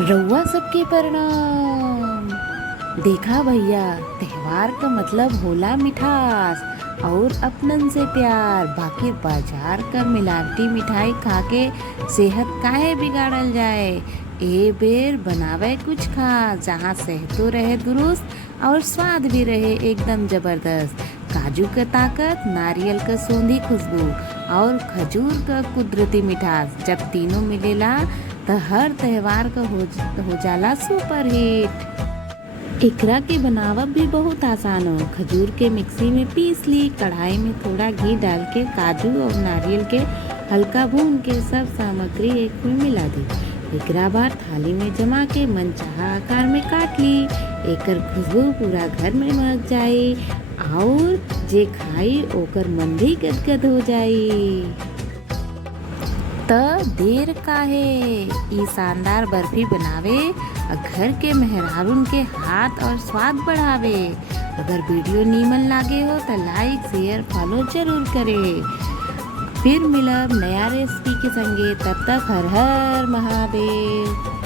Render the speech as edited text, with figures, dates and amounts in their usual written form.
रउआ सबके प्रणाम। देखा भैया, त्योहार का मतलब होला मिठास और अपनन से प्यार। बाकी बाजार का मिलावटी मिठाई खा के सेहत काहे बिगाड़ल जाए। ए बेर बनावे कुछ खास जहाँ सेहतो रहे दुरुस्त और स्वाद भी रहे एकदम जबरदस्त। काजू का ताकत, नारियल का सोंधी खुशबू और खजूर का कुदरती मिठास जब तीनों मिलेला तो हर त्योहार का हो जाला सुपर हिट। एकरा के बनावब भी बहुत आसान हो। खजूर के मिक्सी में पीस ली, कढ़ाई में थोड़ा घी डाल के काजू और नारियल के हल्का भून के सब सामग्री एक में मिला दी। एकरा बाद थाली में जमा के मनचाहा आकार में काट ली। एकर खुशबू पूरा घर में महक जाई और जे खाई ओकर मन भी गदगद हो जाई। त देर काहे, ई शानदार बर्फी बनावे और घर के मेहरारून के हाथ और स्वाद बढ़ावे। अगर वीडियो नीमन लागे हो तो लाइक शेयर फॉलो जरूर करे। फिर मिलब नया रेसिपी के संगे, तब तक हर हर महादेव।